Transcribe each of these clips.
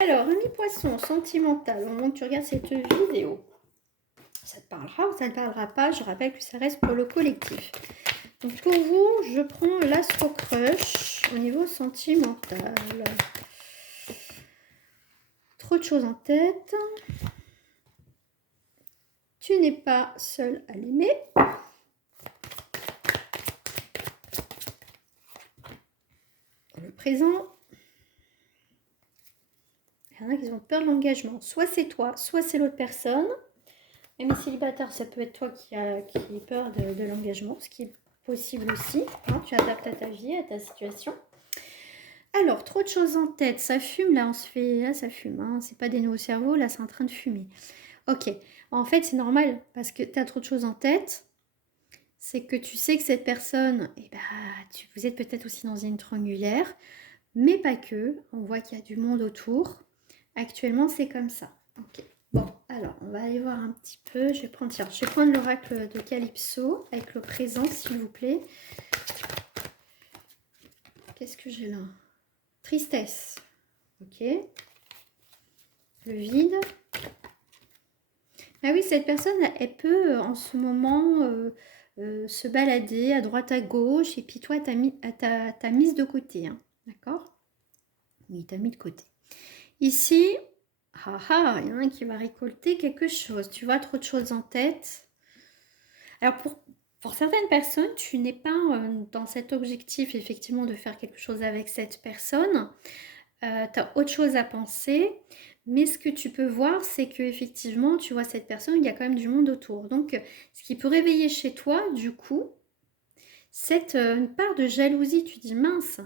Alors, ami poisson sentimental, au moment que tu regardes cette vidéo, ça te parlera ou ça ne parlera pas. Je rappelle que ça reste pour le collectif. Donc pour vous, je prends l'Astro Crush au niveau sentimental. Trop de choses en tête. Tu n'es pas seul à l'aimer. Dans le présent, il y en a qui ont peur de l'engagement. Soit c'est toi, soit c'est l'autre personne. Même célibataire, ça peut être toi qui as peur de l'engagement, ce qui est possible aussi. Hein, tu adaptes à ta vie, à ta situation. Alors, trop de choses en tête. Ça fume, là, on se fait... Là, ça fume. Hein, c'est pas des nouveaux cerveaux, là, c'est en train de fumer. Ok. En fait, c'est normal, parce que tu as trop de choses en tête. C'est que tu sais que cette personne, eh ben, vous êtes peut-être aussi dans une triangulaire, mais pas que. On voit qu'il y a du monde autour. Actuellement, c'est comme ça. Ok. Bon, alors, on va aller voir un petit peu. Je vais prendre l'oracle de Calypso avec le présent, s'il vous plaît. Qu'est-ce que j'ai là? Tristesse. Ok. Le vide. Ah oui, cette personne, elle peut en ce moment se balader à droite, à gauche. Et puis toi, t'as mise de côté. Hein, d'accord? Oui, t'as mis de côté. Ici, il y en a un qui va récolter quelque chose. Tu vois, trop de choses en tête. Alors, pour certaines personnes, tu n'es pas dans cet objectif, effectivement, de faire quelque chose avec cette personne. Tu as autre chose à penser. Mais ce que tu peux voir, c'est que effectivement, tu vois cette personne, il y a quand même du monde autour. Donc, ce qui peut réveiller chez toi, du coup, c'est une part de jalousie. Tu dis, mince,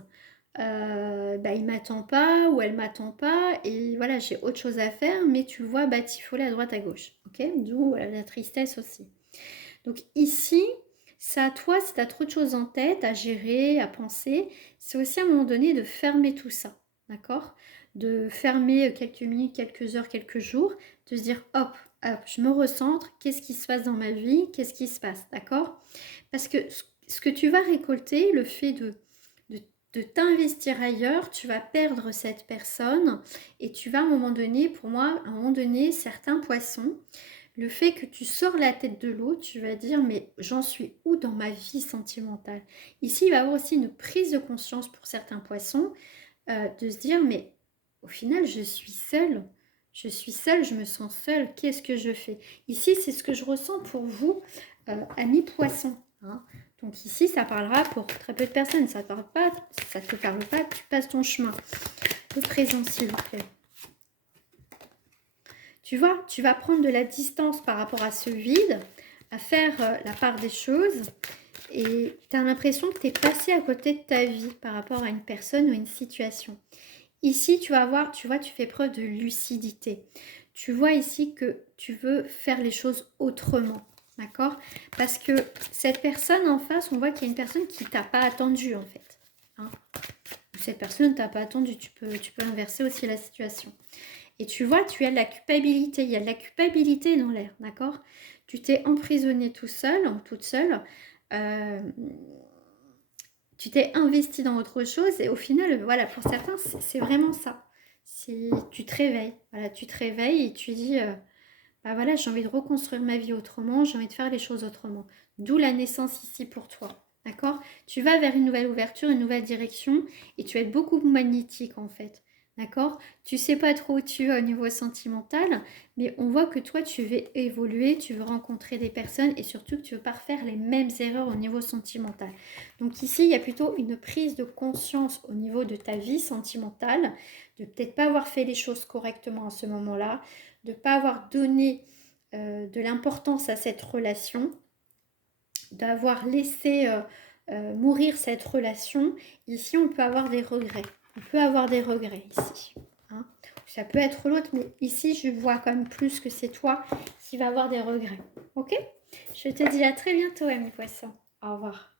il m'attend pas ou elle m'attend pas et voilà, j'ai autre chose à faire, mais tu le vois batifoler à droite à gauche. Ok, d'où la tristesse aussi. Donc ici, c'est à toi, si tu as trop de choses en tête à gérer, à penser, c'est aussi à un moment donné de fermer tout ça, d'accord? De fermer quelques minutes, quelques heures, quelques jours, de se dire hop, hop, je me recentre, qu'est-ce qui se passe dans ma vie, qu'est-ce qui se passe, d'accord? Parce que ce que tu vas récolter, le fait de t'investir ailleurs, tu vas perdre cette personne et tu vas à un moment donné, pour moi, à un moment donné, certains poissons, le fait que tu sors la tête de l'eau, tu vas dire mais j'en suis où dans ma vie sentimentale? Ici, il va y avoir aussi une prise de conscience pour certains poissons, de se dire mais au final, je suis seule. Je suis seule, je me sens seule. Qu'est-ce que je fais? Ici, c'est ce que je ressens pour vous, amis poissons. Hein. Donc ici, ça parlera pour très peu de personnes. Ça ne te parle pas, tu passes ton chemin. Le présent, s'il vous plaît. Tu vois, tu vas prendre de la distance par rapport à ce vide, à faire la part des choses. Et tu as l'impression que tu es passé à côté de ta vie par rapport à une personne ou une situation. Ici, tu vas voir, tu vois, tu fais preuve de lucidité. Tu vois ici que tu veux faire les choses autrement. D'accord? Parce que cette personne en face, on voit qu'il y a une personne qui t'a pas attendu en fait. Hein, cette personne ne t'a pas attendu. Tu peux inverser aussi la situation. Et tu vois, tu as de la culpabilité. Il y a de la culpabilité dans l'air, d'accord? Tu t'es emprisonné tout seul, toute seule. Tu t'es investi dans autre chose. Et au final, voilà, pour certains, c'est vraiment ça. Tu te réveilles. Voilà, tu te réveilles et tu dis, voilà, j'ai envie de reconstruire ma vie autrement. J'ai envie de faire les choses autrement. D'où la naissance ici pour toi. D'accord? Tu vas vers une nouvelle ouverture, une nouvelle direction. Et tu vas être beaucoup plus magnétique, en fait. D'accord? Tu sais pas trop où tu es au niveau sentimental, mais on voit que toi, tu veux évoluer, tu veux rencontrer des personnes et surtout que tu veux pas refaire les mêmes erreurs au niveau sentimental. Donc ici, il y a plutôt une prise de conscience au niveau de ta vie sentimentale, de peut-être pas avoir fait les choses correctement à ce moment-là, de pas avoir donné de l'importance à cette relation, d'avoir laissé mourir cette relation. Ici, on peut avoir des regrets. On peut avoir des regrets ici. Hein. Ça peut être l'autre, mais ici, je vois quand même plus que c'est toi qui va avoir des regrets. Ok? Je te dis à très bientôt, amis poissons. Au revoir.